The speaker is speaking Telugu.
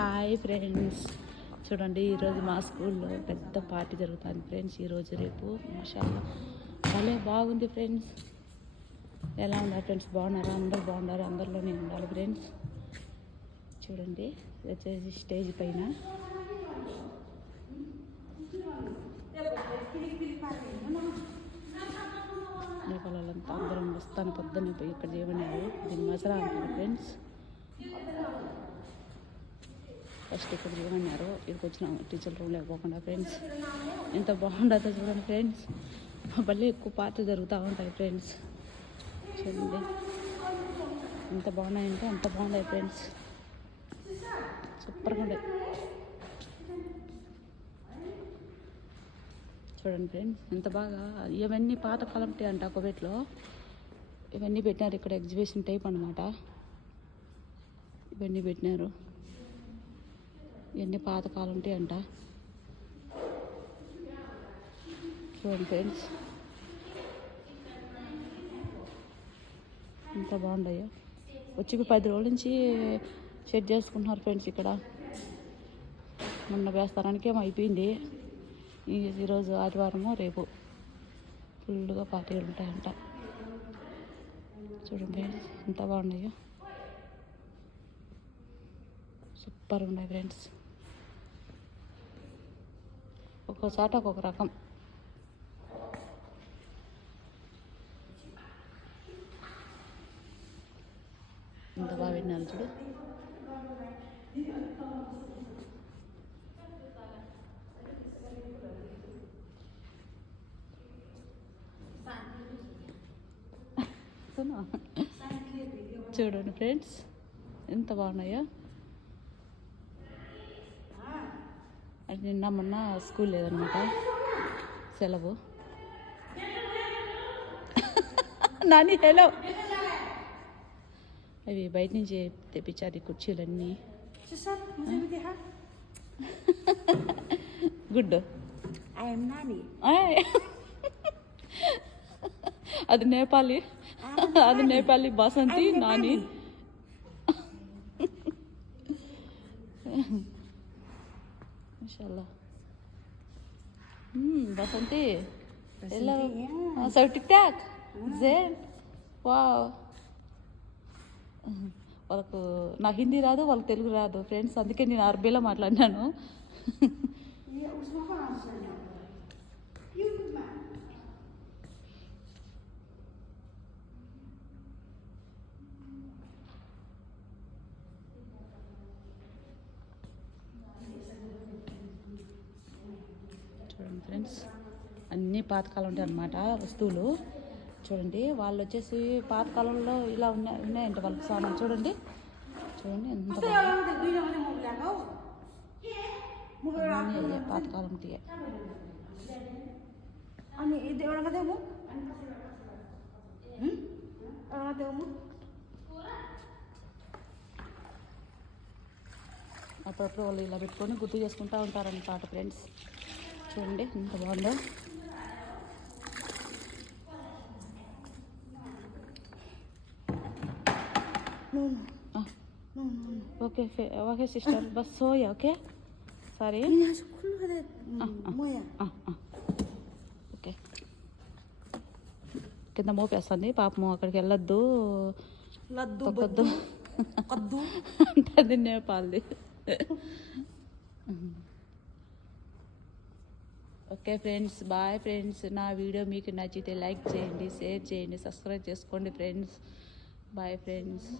హాయ్ ఫ్రెండ్స్, చూడండి ఈరోజు మా స్కూల్లో పెద్ద పార్టీ జరుగుతుంది ఫ్రెండ్స్. ఈరోజు రేపు మాషాల్లా భలే బాగుంది ఫ్రెండ్స్. ఎలా ఉన్నారు ఫ్రెండ్స్? బాగున్నారా? అందరూ బాగున్నారు, అందరిలో నేను ఉండాలి ఫ్రెండ్స్. చూడండి వచ్చేసి స్టేజ్ పైన నేపాలంతా అందరం వస్తాను పొద్దున్నే పోయి ఇక్కడ చేయమన్నారు. దీన్ని మసరా అంటారు ఫ్రెండ్స్. ఫస్ట్ ఇక్కడ చేయమన్నారు, ఇక్కడికి వచ్చిన టీచర్ రూమ్ లేకపోకుండా ఫ్రెండ్స్. ఎంత బాగుంటుందో చూడండి ఫ్రెండ్స్. మళ్ళీ ఎక్కువ పార్టీ జరుగుతూ ఉంటాయి ఫ్రెండ్స్. చూడండి ఎంత బాగున్నాయంటే అంత బాగున్నాయి ఫ్రెండ్స్. సూపర్గా ఉండే చూడండి ఫ్రెండ్స్. ఎంత బాగా ఇవన్నీ పాతకాలం టీ అంట ఒకవేట్లో ఇవన్నీ పెట్టినారు. ఇక్కడ ఎగ్జిబిషన్ టైప్ అనమాట. ఇవన్నీ పెట్టినారు, ఇవన్నీ పాతకాలం టీ అంట. చూడండి ఫ్రెండ్స్ ఎంత బాగుంటాయో. వచ్చి 10 రోజుల నుంచి సెట్ చేసుకుంటున్నారు ఫ్రెండ్స్. ఇక్కడ మొన్న వేస్తారానికేమో అయిపోయింది. ఈరోజు ఆదివారము, రేపు ఫుల్గా పార్టీలు ఉంటాయంట. చూడండి ఎంత బాగున్నాయో, సూపర్ ఉన్నాయి ఫ్రెండ్స్. ఒక్కోసాట ఒక్కొక్క రకం. ఎంత బాగా విన్నారు చూడు. చూడండి ఫ్రెండ్స్ ఎంత బాగున్నాయో. అది నిన్న మొన్న స్కూల్ లేదనమాట, సెలవు. నాని హలో. అవి బయట నుంచి తెప్పించారు ఈ కుర్చీలన్నీ. గుడ్. అది నేపాలి, అది నేపాలి బసంతి నాని. మాషాల్లా. బసంతి ఎలా సో టిక్ టాక్ జేన్. వావ్. వాళ్ళకు నా హిందీ రాదు, వాళ్ళకి తెలుగు రాదు ఫ్రెండ్స్. అందుకే నేను అరబీలో మాట్లాడినాను. చూడండి ఫ్రెండ్స్ అన్నీ పాతకాలం ఉంటాయి అన్నమాట వస్తువులు. చూడండి వాళ్ళు వచ్చేసి పాతకాలంలో ఇలా ఉన్నాయంట వాళ్ళకి సామాన్. చూడండి చూడండి ఎంత పాతకాలం టీ. అప్పుడప్పుడు వాళ్ళు ఇలా పెట్టుకొని గుర్తు చేసుకుంటూ ఉంటారన్నమాట ఫ్రెండ్స్. చూడండి ఎంత బాగుందో. ఓకే ఓకే సిస్టర్, బస్ సోయా. Okay sorry. ఓకే కింద మోపేస్తుంది పాపము, అక్కడికి వెళ్ళొద్దు తొక్కొద్దు అంటే నేపాల్ది. Okay friends, bye friends. నా వీడియో మీకు నచ్చితే లైక్ చేయండి, షేర్ చేయండి, సబ్స్క్రైబ్ చేసుకోండి ఫ్రెండ్స్. Bye friends.